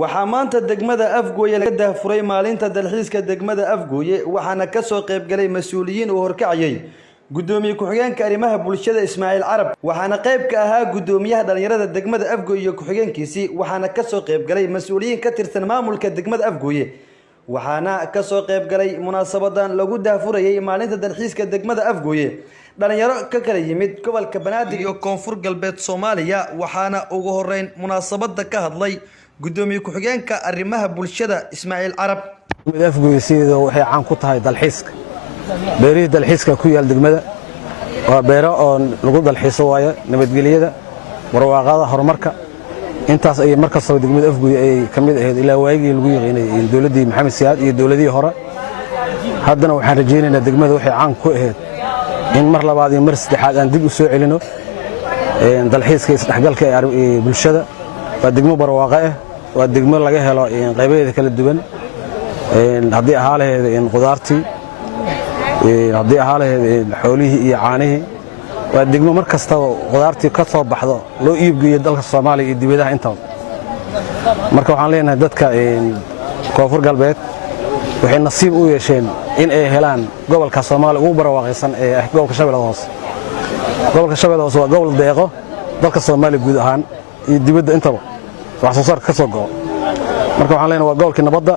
waxaa maanta degmada Afgooye laga daahfuray maalinta dalxiiska degmada Afgooye waxaana ka soo qayb galay mas'uuliyiin oo horkacayay gudoomiye ku-xigeenka arrimaha bulshada Ismaaciil Carab waxaana qayb ka ahaa gudoomiyaha dhalinyarada degmada Afgooye iyo ku-xigeenkiisii waxaana ka soo qayb galay mas'uuliyiin ka tirsan maamulka degmada Afgooye waxaana ka soo qayb galay munaasabadan lagu daahfurayay maalinta dalxiiska degmada Afgooye dhalinyaro ka kala yimid gobolka Banaadir iyo Koonfur Galbeed Soomaaliya waxaana ugu horeyn munaasabada ka hadlay gudoomiye ku-xigeenka arrimaha bulshada Ismaaciil Carab Afgooye sidoo waxay caan ku tahay dalxiiska beerihii dalxiiska ku yaal degmada waa beero oo lagu dalxiiso waaye nabadgelyada barwaaqada horumarka intaas ay markasta degmada Afgooye ay kamid ahayd ilaa waagii lagu yaqaanay dawladii Maxamed Siyaad iyo dawladii hore haddana waxaan rajaynaynaa degmada waxay caan ku ahayd in mar labaad iyo mar saddexaad aan dib u soo celino dalxiiska isdhexgalka ee bulshada waa degmo barwaaqo ah waa degmo laga helo qaybaheeda kala duwan haddii ahaalaheeda qudaartii haddii ahaalaheeda xoolihii iyo caanihii waa degmo mar kasta qudaartii ka soo baxdo loo iibgeeyo dalka Soomaaliya iyo dibadaha inta marka waxaan leenahay dadka Koonfur Galbeed waxay nasiib u yeesheen in ay helaan gobolka Soomaaliya ugu barwaaqaysan ee gobolka Shabeellaha Hoose gobolka Shabeellaha Hoose waa gobol deeqo dalka Soomaaliya guud ahaan iyo dibadda intaba wax soo saar ka soo go'o marka waxaan leenahay waa gobolkii nabadda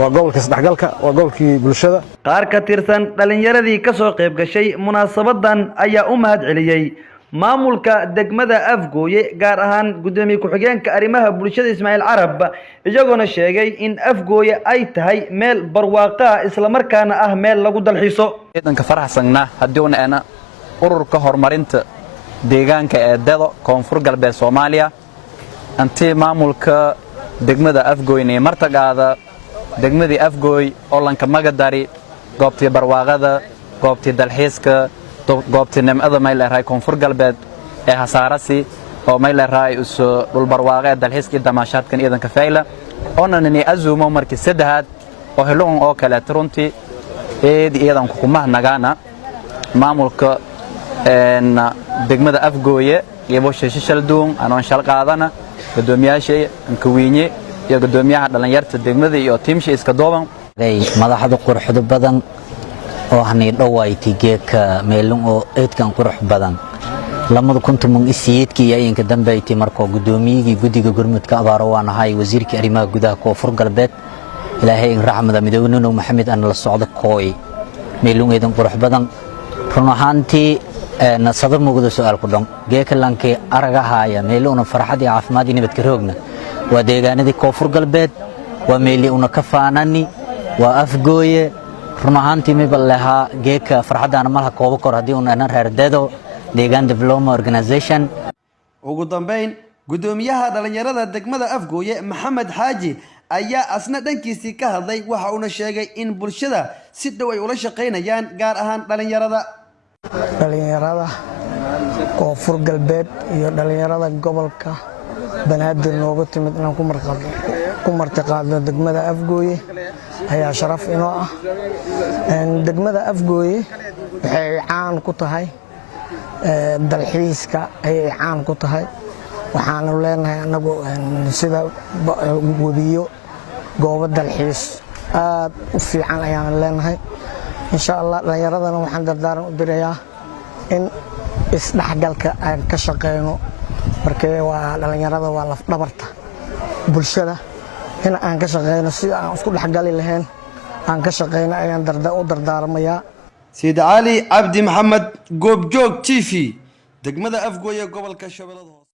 waa gobolkii isdhexgalka waa gobolkii bulshada qaar ka tirsan dhalinyaradii ka soo qayb gashay munaasabadan ayaa u mahad celiyay maamulka degmada Afgooye gaar ahaan gudoomiye ku-xigeenka arrimaha bulshada Ismaaciil Carab iyagoona sheegay in Afgooye ay tahay meel barwaaqo ah isla markaana ah meel lagu dalxiiso ciidanka faraxsanna haddii uu ana ururka horumarinta deegaanka ee dado Koonfur Galbeed Soomaaliya antii maamulka degmada Afgooye martagaada degmadii Afgooye oo lanka magadari goobtii barwaaqada goobtii dalxiiska goobtii nimcada meelahay Koonfur Galbeed ee hasaarasi oo meelahay usoo dhul barwaaqo dalxiiska damaashaadkan ciidanka fayla oonani azuumo markii saddexaad oo heloon oo kala runtii ciidan ku mahnagaana maamulka degmada Afgooye iyo booshaashal duun aan shal qaadana gudoomiyaasha Ankawiinye iyo gudoomiyaha dhalinyarta degmada iyo tiimshi iska dooban madaxda quruxda badan oo hanay dhawaaytay geedka meelun oo eedkan qurux badan lamada kuntum isiidkii ayinka dambeeytay markoo gudoomiyigi gudiga gurmudka abaaro waanahay wasiirka arrimaha gudaha Koonfur Galbeed ilaahay raxmada midowna Maxamed aan la socdo kooy meelun eedan qurux badan run ahaantii sadar mugdo su'aal ku dhan geeka lankee aragahaaya meeluna farxad iyo caafimaad iyo nabad ka roogna waa deegaanadii Koonfur Galbeed waa meeli una ka faanani waa Afgooye run ahaantii ma balaha geeka farxadana malaha koobo kor hadii una reerdado deegaan development organization ugu dambeyn gudoomiyaha dhalinyarada degmada Afgooye Maxamed Xaaji ayaa asna dhankiisii ka hadlay waxa uu sheegay in bulshada si dhow ay ula shaqeynayaan gaar ahaan dhalinyarada Koonfur Galbeed iyo dhalinyarada gobolka Banaadir nooga timid inaan ku martiqaadno degmada Afgooye ayaa sharaf inoo ah degmada Afgooye waxay caan ku tahay dalxiiska ay caan ku tahay waxaanu leenahay anagu sida wabiyo goobo dalxiis aad u fiican ayaan leenahay insha Allah dhalinyaradana waxaan dardaaran u dirayaa in isdhexgalka aan ka shaqeyno markee waa dhalinyarada waa laf dhabarta bulshada in aan ka shaqeyno si aan isku dhexgali lahayn aan ka shaqeyno ayaan u dardaarmayaa Said Ali Abdi Maxamed Goobjoog TV degmada Afgooye gobolka Shabeellaha